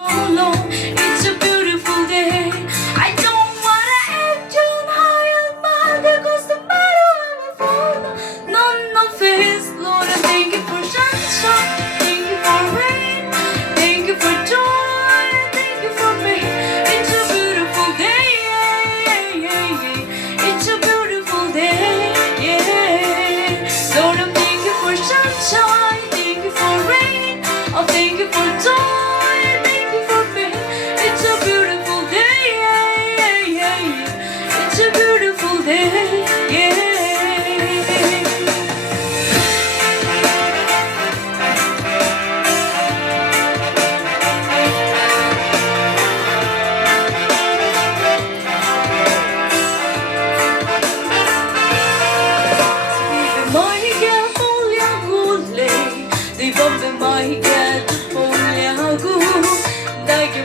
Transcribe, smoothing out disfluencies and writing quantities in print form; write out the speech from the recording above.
It's a beautiful day. I don't wanna act on high and mild, cause the matter I'm fall. None of his Lord, I thank you for sunshine, thank you for rain, thank you for joy, thank you for pain. It's a beautiful day, it's a beautiful day, Lord, I thank you for sunshine, thank you for rain, oh thank you for joy. It's a beautiful day, Deigie